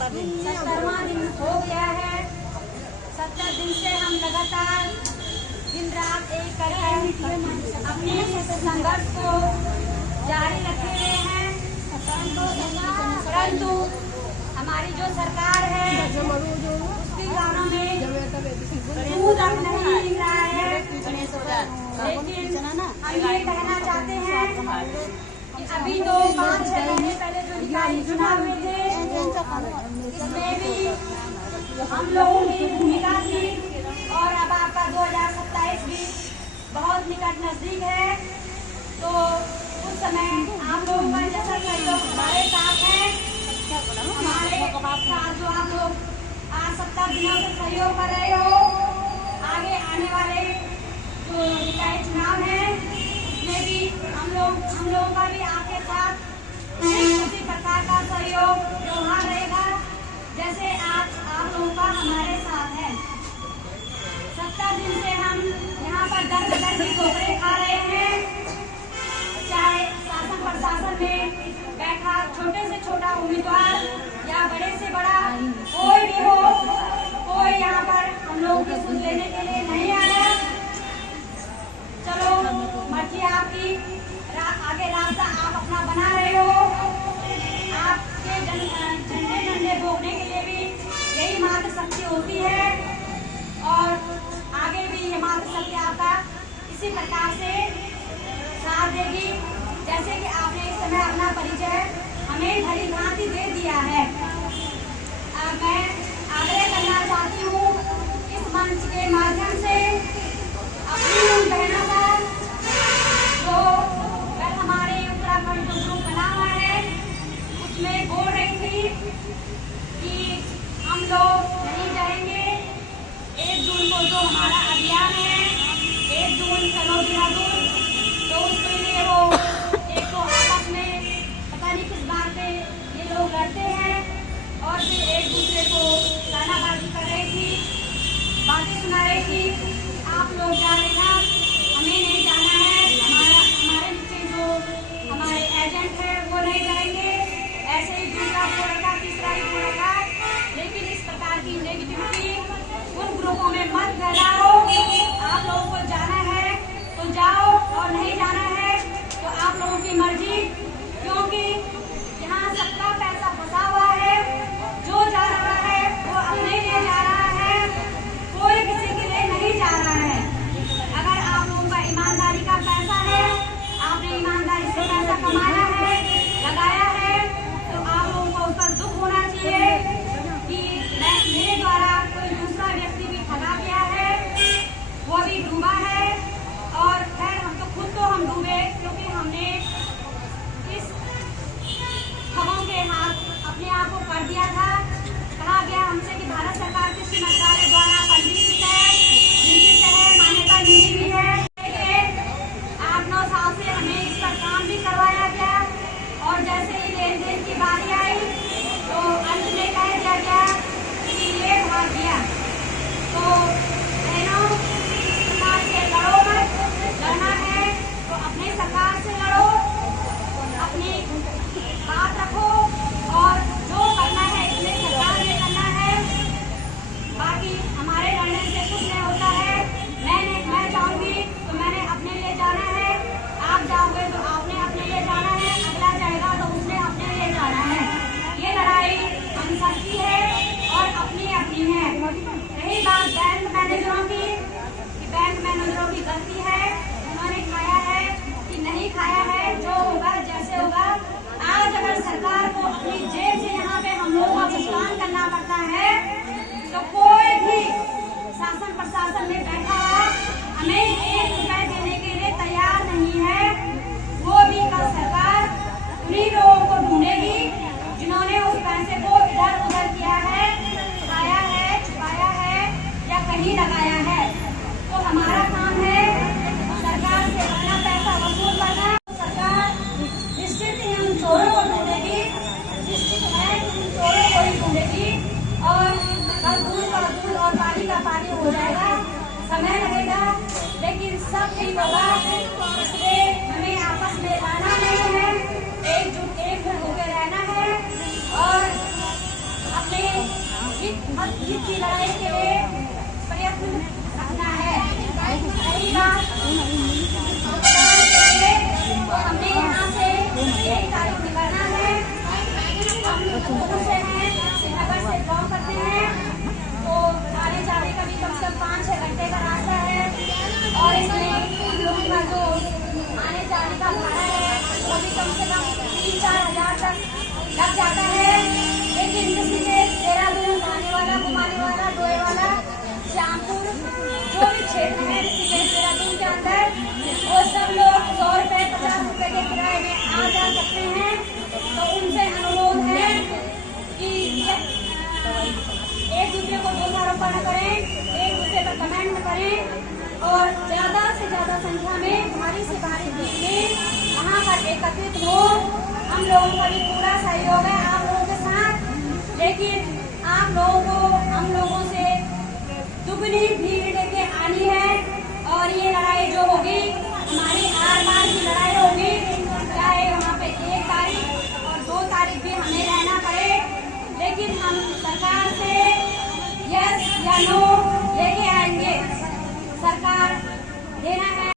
70वां दिन हो गया है। 70 दिन से हम लगातार दिन रात एक करके अपने संघर्ष को जारी रखे हुए हैं, परंतु हमारी जो सरकार है उसकी गानों में दूध अब नहीं दिख रहा है। लेकिन हम ये कहना चाहते हैं कि अभी तो 5-6 महीने पहले जो निकाय चुनाव हुए थे इसमें भी हम लोगों की भूमिका थी और अब आपका 2027 भी बहुत निकट नजदीक है। तो उस समय आप लोगों का जैसा सहयोग हमारे साथ है, हमारे साथ जो आप लोग आज 70 दिनों से सहयोग कर रहे हो, आगे आने वाले जो निकाय चुनाव है उसमें भी हम लोगों का भी आपके साथ उसी प्रकार का सहयोग व्यवहार रहेगा जैसे आज आप लोगों का हमारे साथ है। 70 दिन से हम यहाँ पर दर की ठोकरें खा रहे हैं, चाहे शासन प्रशासन में बैठा छोटे से छोटा उम्मीदवार या बड़े से बड़ा कोई भी हो, कोई यहाँ पर हम लोगों की सुन लेने के लिए नहीं आया। चलो मर्जी आपकी, आगे रास्ता आप अपना बना रहे हो। आपके झंडे भोगने के लिए भी यही मात्र शक्ति होती है और आगे भी ये मात्र शक्ति आपका इसी प्रकार से साथ देगी जैसे कि आपने इस समय अपना परिचय हमें भली भांति दे दिया है। मैं आग्रह करना चाहती हूँ इस मंच के माध्यम से अपनी उन बहनों का जो हमारे उत्तराखंड जो ग्रुप बना हुआ है उसमें बोल रही थी कि हम लोग नहीं जाएंगे 1 जून को जो हमारा अभियान है 1 जून चलो देहरादून, तो उसके लिए वो एक तो आपस में पता नहीं किस बात पे ये लोग लड़ते हैं और फिर एक दूसरे को तानाबाजी कर रही थी, बातें सुना रही थी। आप लोग जा रहे ना, हमें नहीं जाना है, हमारे नीचे जो हमारे एजेंट है वो नहीं जाएंगे, ऐसे ही दूसरा बोलेगा तीसरा ही बोलेगा। लेकिन इस प्रकार की नेगेटिविटी उन ग्रुपों में मत फैलाओ। आप लोगों को जाना है तो जाओ और नहीं जाना है तो आप लोगों की मर्जी, क्योंकि यहाँ सबका पैसा फंसा हुआ है। जो जा रहा है वो अपने लिए जा रहा है, कोई किसी के लिए नहीं जा रहा है। अगर आप लोगों का ईमानदारी का पैसा है, आपने ईमानदारी से पैसा कमाया है, लगाया है, तो आप लोगों को उस पर दुख होना चाहिए कि मेरे द्वारा कोई दूसरा व्यक्ति भी ठगा गया है, वो भी डूबा है। और खैर हम तो खुद तो हम डूबे क्योंकि हमने इस खबरों के हाथ अपने आप को कर दिया था। कहा गया हमसे कि भारत सरकार कृषि मंत्रालय द्वारा पंजीकृत है, निश्चित है, मान्यता मिली भी है। 8-9 साल से हमें इस पर काम भी करवाया गया और जैसे ही लेन देन की बारी आई तो अंत में कह दिया गया कि ये भाग गया। तो बहनों इस प्रकार से लड़ो मत, लड़ना है तो अपने सरकार से लड़ो, अपनी बात रखो और जो करना है इसमें सरकार ने करना है। बाकी हमारे लड़ने से कुछ नहीं होता है। मैं जाऊंगी तो मैंने अपने लिए जाना है, आप जाओगे तो आपने अपने लिए जाना है, अगला जाएगा तो उसने अपने लिए जाना है। ये लड़ाई हम सबकी है और अपनी अपनी है। रही बात बैंक मैनेजरों की, बैंक मैनेजरों की गलती है, उन्होंने खाया है कि नहीं खाया है, जो होगा जैसे होगा। आज अगर सरकार को अपनी जेब से यहाँ पे हम लोगों का भुगतान करना पड़ता है तो कोई भी शासन प्रशासन में बैठा हुआ हमें 1 रुपए देने के लिए तैयार नहीं है। वो भी कल सरकार उन्हीं लोगों को ढूंढेगी जिन्होंने उस पैसे को इधर उधर किया है, खाया है, छुपाया है या कहीं लगाया है। तो हमारा काम है सरकार से अपना पैसा वसूल करना। सरकार निश्चित ही उन चोरों को ढूंढेगी, निश्चित है कि उन चोरों को ही ढूंढेगी और कल दूध का दूध और पानी का पानी हो जाएगा। समय लगेगा लेकिन सब ठीक होगा। इसलिए हमें आपस में लड़ना नहीं है, एकजुट होकर रहना है और अपने दूर से हैं, श्रीनगर से बिलोंग करते हैं, तो आने जाने का भी कम से कम 5-6 घंटे का रास्ता है। और इसमें उन लोगों का जो आने जाने का भाड़ा है वो भी कम से कम 3-4 हज़ार तक लग जाता है। लेकिन ऋषिकेश, देहरादून आने वाला, घुमाने वाला, डोईवाला, श्यामपुर, जो भी क्षेत्र है ऋषिकेश देहरादून के अंदर, वो सब लोग 100 रुपये 50 रुपये के किराए में आ जा सकते हैं। तो उनसे अनुरोध है कि एक दूसरे को दोषारोपण न करें, एक दूसरे पर कमेंट न करें और ज़्यादा से ज़्यादा संख्या में भारी से भारी भीड़ में वहाँ पर एकत्रित हो। हम लोगों का भी पूरा सहयोग है आप लोगों के साथ, लेकिन आप लोगों को हम लोगों से दुगनी भीड़ लेके आनी है। और ये लड़ाई जो होगी हमारी आर पार की लड़ाई होगी, चाहे वहाँ पे 1 तारीख और 2 तारीख भी हमें रहना पड़े, लेकिन हम सरकार से यस या नो लेके आएंगे। सरकार देना है